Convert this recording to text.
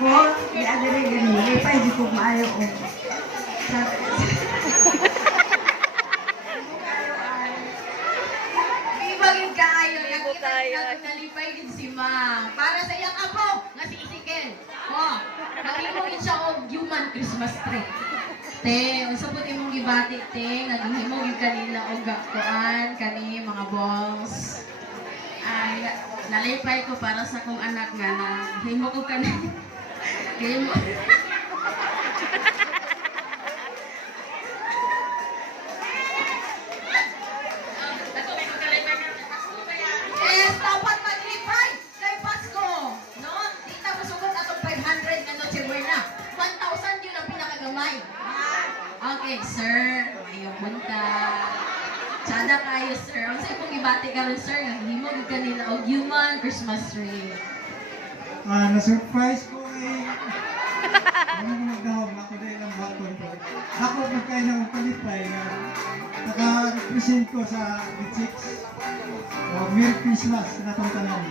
Ko, di agad ganun. Ipay, di ko maayo o. Ibagin kaayo, yung kita natin nalipay din si Ma. Para sa iyang apo, nga si Isikel. O, nagimugin siya og human Christmas tree. Te, unsa po imong gibati, te, naghimog kanila og kuan kani mga bongs. Ay, nalipay ko para sa kong anak nga na himo ko kanila. Himo. Yes, dapat maglipay kay Pasko. No? Di ta musugot atong 500 na Noche Buena. 1,000 yun ang pinakagamay. Okay, sir. Ayong punta. Tsada kayo, sir. Ang sa'yo pong ibati ka rin, sir. Himog kanila og human Christmas tree. Na-surprise ko eh. Ano mo magdahog, ako dahil ang baton ko. Ako magkain ng palipay na naka-represent ko sa G6. Merry Christmas na itong tanan.